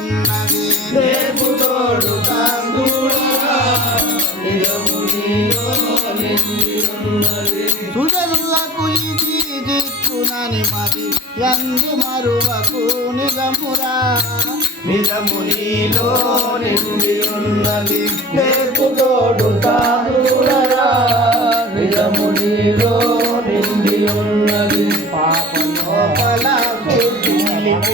ఉన్నది నేర్పు తోడు తాందూడరా ఇది దిక్కునని ఎందు మరువకు నిజమురా. నిజము నీలో నిండి ఉన్నది నేర్పు తోడు నిజము నీలో నిండి ఉన్నది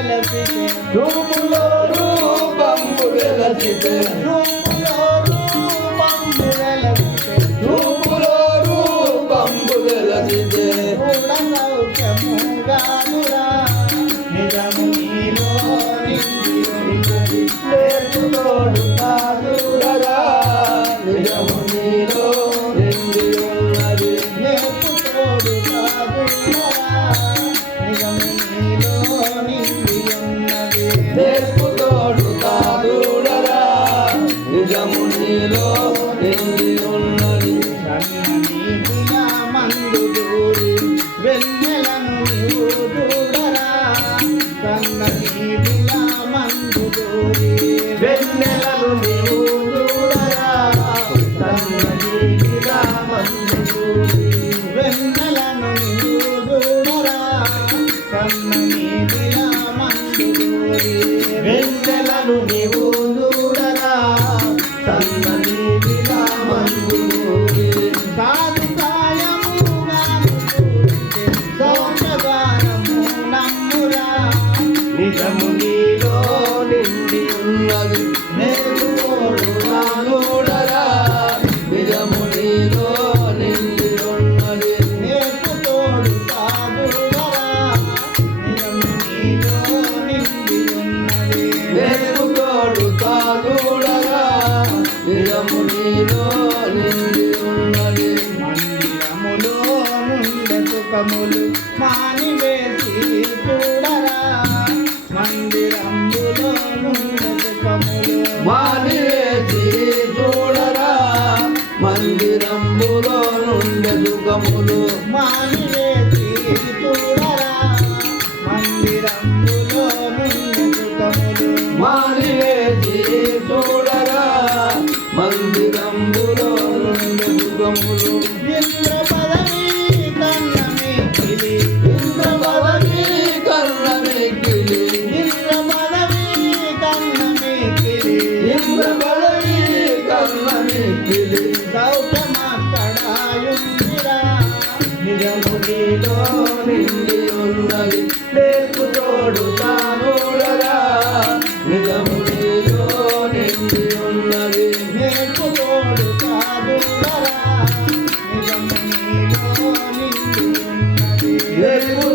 వెలసితే రూపులో రూపంబు వెలసితే రూపులో రూపంబు వెలసితే రూపులో రూపంబు వెలసితే కూడా సౌఖ్యముగానురా నీలో నిండి ఉన్నది నీటిగా మందు దూరి వెన్నెలను నీవు చూడరా కన్న మందు దూరి వెన్నెలను నీవు చూడరా సన్నగిరిగా మందుని వెన్నెలను నీవు చూడరా మందు దూరి వెన్నెలను నీవు సుఖములు మానివేసి చూడరా మందిరములో నుండి సుఖములు చూడరా మందిరంబులో నుండి సుఖములు మానివేసి చూడరా మందిరములో నుండి సుఖములు మానివేసి చూడరా మందిరంబులో నుండి సుఖములు ఇంద్ర పదవి నిజమునిలో నిండి ఉన్నది. రేపు తోడు తానుడగా నిజమునిలో నిండి ఉన్నది. రేపు తోడు తానుడగా నిజమునిలో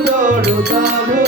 తోడు తాను